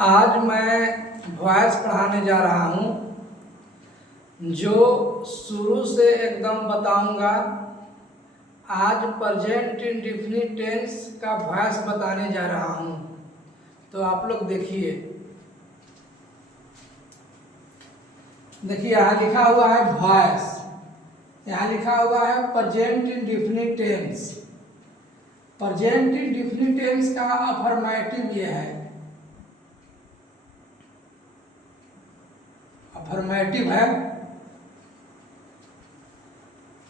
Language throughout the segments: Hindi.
आज मैं वॉइस पढ़ाने जा रहा हूँ, जो शुरू से एकदम बताऊंगा। आज प्रेजेंट इंडेफिनिट टेंस का वॉइस बताने जा रहा हूँ, तो आप लोग देखिए। यहाँ लिखा हुआ है वॉइस, यहाँ लिखा हुआ है present indefinite tense. Present indefinite tense का अफर्मेटिव ये है, अफर्मेटिव है।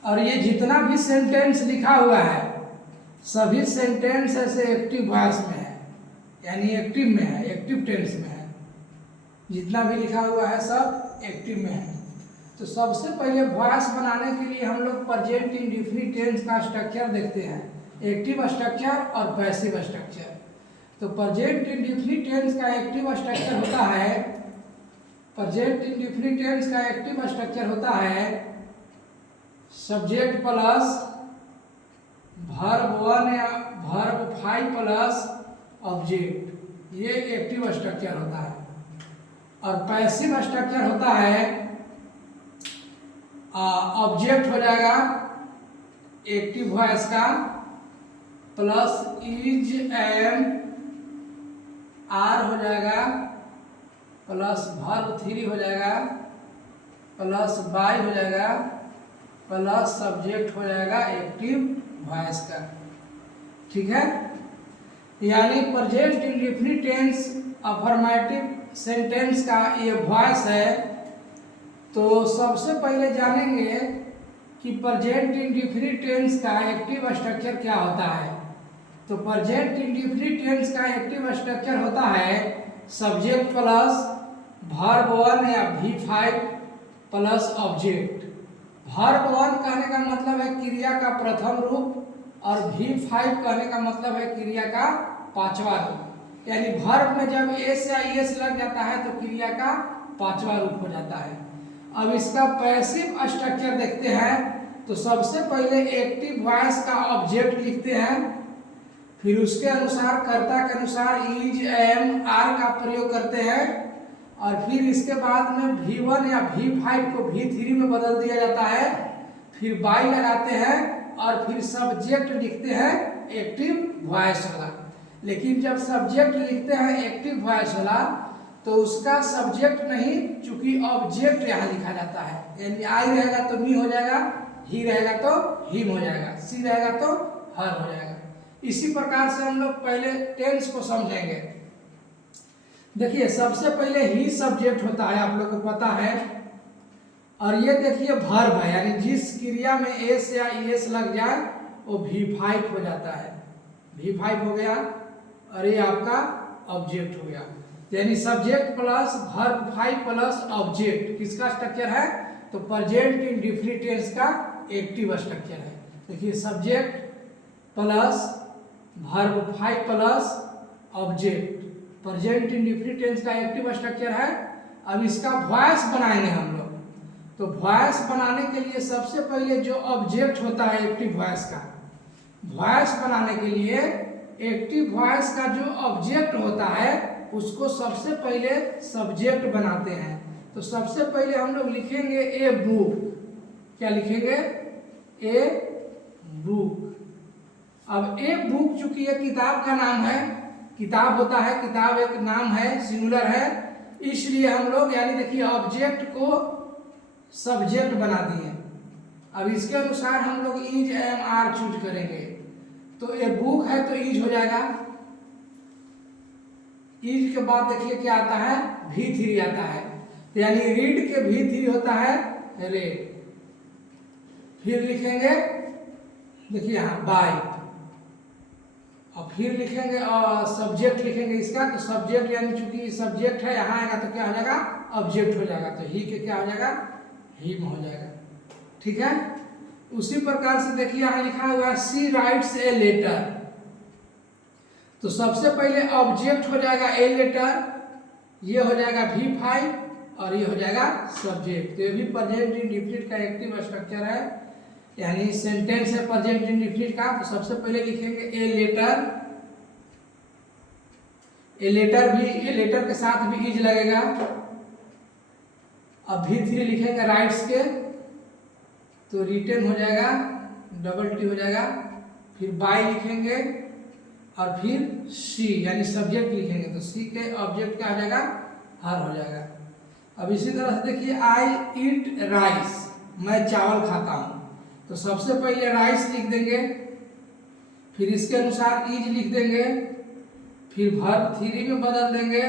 और ये जितना भी सेंटेंस लिखा हुआ है सभी सेंटेंस ऐसे एक्टिव वॉइस में है, यानी एक्टिव में है, एक्टिव टेंस में है। जितना भी लिखा हुआ है सब एक्टिव में है। तो सबसे पहले वॉइस बनाने के लिए हम लोग प्रेजेंट इंडेफिनिट टेंस का स्ट्रक्चर देखते हैं, एक्टिव स्ट्रक्चर और पैसिव स्ट्रक्चर। तो प्रेजेंट इंडेफिनिट टेंस का एक्टिव स्ट्रक्चर होता है, प्रेजेंट इंडेफिनिट टेंस का एक्टिव स्ट्रक्चर होता है सब्जेक्ट प्लस वर्ब 1 या वर्ब 5 प्लस ऑब्जेक्ट, ये एक्टिव स्ट्रक्चर होता है। और पैसिव स्ट्रक्चर होता है ऑब्जेक्ट हो जाएगा एक्टिव वॉइस का प्लस इज एम आर हो जाएगा प्लस वर्ब 3 हो जाएगा प्लस बाय हो जाएगा प्लस सब्जेक्ट हो जाएगा एक्टिव वॉइस का। ठीक है, यानी present indefinite tense affirmative sentence का ये वॉइस है। तो सबसे पहले जानेंगे कि प्रेजेंट इंडेफिनिट टेंस का एक्टिव स्ट्रक्चर क्या होता है। तो प्रेजेंट इंडेफिनिट टेंस का एक्टिव स्ट्रक्चर होता है सब्जेक्ट प्लस वर्ब 1 या V5 प्लस ऑब्जेक्ट। वर्ब 1 कहने का मतलब है क्रिया का प्रथम रूप और V5 कहने का मतलब है क्रिया का पांचवा रूप। यानी वर्ब में जब एस या एस लग जाता है तो क्रिया का पांचवा रूप हो जाता है। अब इसका पैसिव स्ट्रक्चर देखते हैं। तो सबसे पहले एक्टिव वॉइस का ऑब्जेक्ट लिखते हैं, फिर उसके अनुसार कर्ता के अनुसार इज एम आर का प्रयोग करते हैं, और फिर इसके बाद में V1 या V5 को V3 में बदल दिया जाता है, फिर बाय लगाते हैं और फिर सब्जेक्ट लिखते हैं एक्टिव वॉइस वाला। लेकिन जब सब्जेक्ट लिखते हैं एक्टिव वॉइस वाला तो उसका सब्जेक्ट नहीं, चूंकि ऑब्जेक्ट यहाँ लिखा जाता है। यानी आई रहेगा तो मी हो जाएगा, ही रहेगा तो हिम हो जाएगा, सी रहेगा तो हर हो जाएगा। इसी प्रकार से हम लोग पहले टेंस को समझेंगे। देखिए, सबसे पहले ही सब्जेक्ट होता है, आप लोग को पता है। और ये देखिए वर्ब है, यानी जिस क्रिया में एस या एस लग जाए वो V5 हो जाता है, V5 हो गया। और ये आपका ऑब्जेक्ट हो गया, यानी subject plus verb 5 plus object किसका स्ट्रक्चर है? तो प्रेजेंट इंडेफिनिट टेंस का एक्टिव स्ट्रक्चर है। देखिए, subject plus verb 5 plus object present indefinite tense का एक्टिव स्ट्रक्चर है। अब इसका वॉइस बनाएंगे हम लोग। तो वॉइस बनाने के लिए सबसे पहले जो ऑब्जेक्ट होता है एक्टिव वॉइस का, वॉइस बनाने के लिए एक्टिव वॉइस का जो ऑब्जेक्ट होता है उसको सबसे पहले सब्जेक्ट बनाते हैं। तो सबसे पहले हम लोग लिखेंगे ए बुक। क्या लिखेंगे? A book. अब ए बुक चूंकि ये किताब का नाम है, किताब होता है, किताब एक नाम है, सिंगुलर है, इसलिए हम लोग यानी देखिए ऑब्जेक्ट को सब्जेक्ट बना दिए। अब इसके अनुसार हम लोग इज एम आर चूज करेंगे। तो ए बुक है तो इज हो जाएगा, इज के बाद देखिए क्या आता है? V3 आता है, तो यानी रीड के V3 होता है रेड। फिर लिखेंगे, देखिए यहाँ बाय, और फिर लिखेंगे और सब्जेक्ट लिखेंगे इसका। तो सब्जेक्ट यानी चूंकि सब्जेक्ट है यहाँ आएगा तो क्या हो जाएगा? ऑब्जेक्ट हो जाएगा। तो ही के क्या हो जाएगा? हिम हो जाएगा। ठीक है, उसी प्रकार से देखिए यहाँ लिखा हुआ है सी राइट्स ए लेटर। तो सबसे पहले ऑब्जेक्ट हो जाएगा ए लेटर, ये हो जाएगा V5 और ये हो जाएगा सब्जेक्ट। तो ये भी प्रेजेंट इंडेफिनिट का एक्टिव स्ट्रक्चर है, यानी सेंटेंस है प्रेजेंट इंडेफिनिट का। तो सबसे पहले लिखेंगे ए लेटर, ए लेटर के साथ भी इज लगेगा। अब V3 लिखेंगे राइट्स के तो रिटर्न हो जाएगा, डबल टी हो जाएगा, फिर बाय लिखेंगे और फिर सी यानी सब्जेक्ट लिखेंगे तो सी के ऑब्जेक्ट क्या हो जाएगा, हर हो जाएगा। अब इसी तरह से देखिए आई ईट राइस, मैं चावल खाता हूँ, तो सबसे पहले राइस लिख देंगे, फिर इसके अनुसार इज लिख देंगे, फिर वर्ब 3 में बदल देंगे,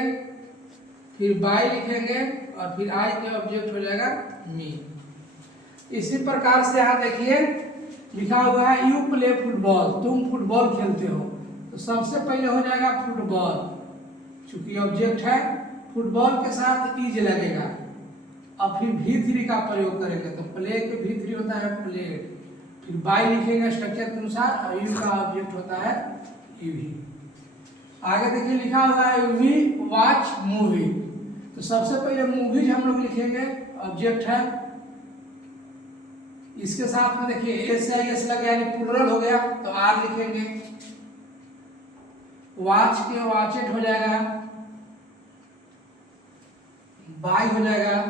फिर बाय लिखेंगे और फिर आई के ऑब्जेक्ट हो जाएगा मी। इसी प्रकार से यहाँ देखिए लिखा हुआ है यू प्ले फुटबॉल, तुम फुटबॉल खेलते हो, तो सबसे पहले हो जाएगा फुटबॉल, चूंकि ऑब्जेक्ट है फुटबॉल के साथ इज लगेगा। अब फिर V3 का प्रयोग करेंगे तो प्ले के V3 होता है प्लेट, फिर बाय लिखेंगे स्ट्रक्चर के अनुसार और यू का ऑब्जेक्ट होता है यूवी। आगे देखिए लिखा हुआ है वी वॉच मूवी, तो सबसे पहले मूवीज हम लोग लिखेंगे, ऑब्जेक्ट है, इसके साथ में देखिए एस या एस लग गया यानी प्लुरल हो गया तो आर लिखेंगे, वॉच के वॉचेट हो जाएगा, बाय हो जाएगा,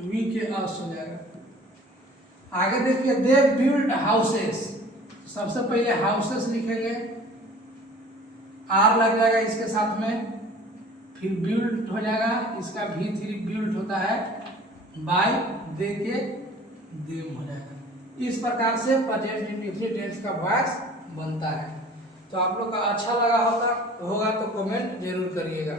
वी के अस हो जाएगा। आगे देखिए दे बिल्ड हाउसेस, सबसे पहले हाउसेस लिखेंगे, आर लग जाएगा इसके साथ में, फिर बिल्ड हो जाएगा, इसका V3 बिल्ड होता है, बाय दे के देम हो जाएगा। इस प्रकार से प्रेजेंट इंडेफिनिट टेंस का वॉइस बनता है। तो आप लोग का अच्छा लगा होगा तो कमेंट जरूर करिएगा।